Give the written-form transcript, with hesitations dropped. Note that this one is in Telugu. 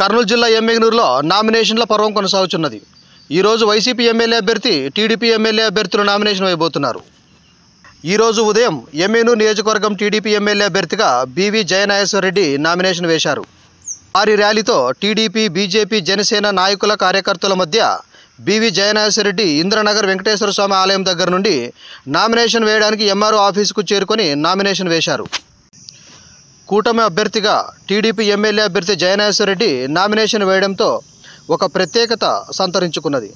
కర్నూలు జిల్లా ఎమ్మిగనూరులో నామినేషన్ల పర్వం కొనసాగుతున్నది. ఈరోజు వైసీపీ ఎమ్మెల్యే అభ్యర్థి, టీడీపీ ఎమ్మెల్యే అభ్యర్థులు నామినేషన్ వేయబోతున్నారు. ఈరోజు ఉదయం ఎమ్మిగనూరు నియోజకవర్గం టీడీపీ ఎమ్మెల్యే అభ్యర్థిగా బివి జయనాగేశ్వరరెడ్డి నామినేషన్ వేశారు. భారీ ర్యాలీతో టీడీపీ, బీజేపీ, జనసేన నాయకుల, కార్యకర్తల మధ్య బివి జయనాగేశ్వరరెడ్డి ఇంద్రనగర్ వెంకటేశ్వర స్వామి ఆలయం దగ్గర నుండి నామినేషన్ వేయడానికి ఎంఆర్ఓ ఆఫీసుకు చేరుకొని నామినేషన్ వేశారు. కూటమి అభ్యర్థిగా టీడీపీ ఎమ్మెల్యే అభ్యర్థి జయనాగేశ్వరరెడ్డి నామినేషన్ వేయడంతో ఒక ప్రత్యేకత సంతరించుకున్నది.